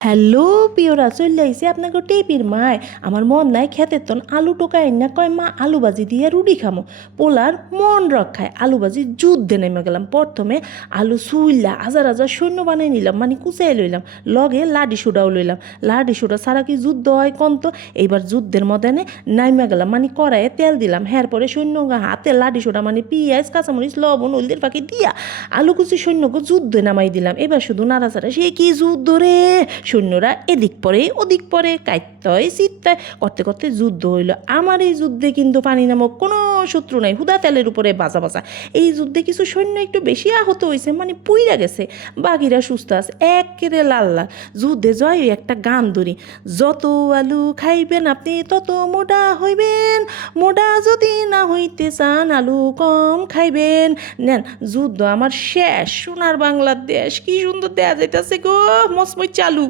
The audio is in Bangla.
হ্যালো পিওরা চলে আইসি আপনাকে টেপির মায় আমার মন নাই খেতে তন আলু টোকাই না কয় মা আলু ভাজি দিয়ে রুটি খামো পোলার মন রক্ষায় আলু ভাজি যুদ্ধে নেমে গেলাম। প্রথমে আলু সুইলা হাজার হাজার সৈন্য বানিয়ে নিলাম, মানে কুচাই লইলাম, লগে লাডি সোডাও লইলাম। লাডি সোডা ছাড়া কি যুদ্ধ হয় কন্ত? এইবার যুদ্ধের ময়দানে নাইমা গেলাম, মানে কড়াইয়ে তেল দিলাম, হ্যার পরে সৈন্য হাতে লাডি সোডা মানে পিঁয়াজ কাঁচামরিচ লবণ হলদের ফাঁকি দিয়া আলু কুচি সৈন্যকে যুদ্ধে নামাই দিলাম। এবার শুধু নাড়াচাড়া, সে কি যুদ্ধ রে! সৈন্যরা এদিক পরে ওদিক পরে কাইত্তয় চিত্তায় করতে করতে যুদ্ধ হইল। আমার এই যুদ্ধে কিন্তু পানি নামক কোনো শত্রু নাই, হুদা তেলের উপরে বাজা বাজা। এই যুদ্ধে কিছু সৈন্য একটু বেশি আহত হয়েছে, মানে পুইরা গেছে, বাকিরা সুস্থ আছে একেরে লাল লাল। যুদ্ধে জয় একটা গান ধরি, যত আলু খাইবেন আপনি তত মোটা হইবেন, মোটা যদি না হইতে চান আলু কম খাইবেন। নেন, যুদ্ধ আমার শেষ। সোনার বাংলাদেশ কি সুন্দর দেয়া যাইতেছে গো, মসমই চালু।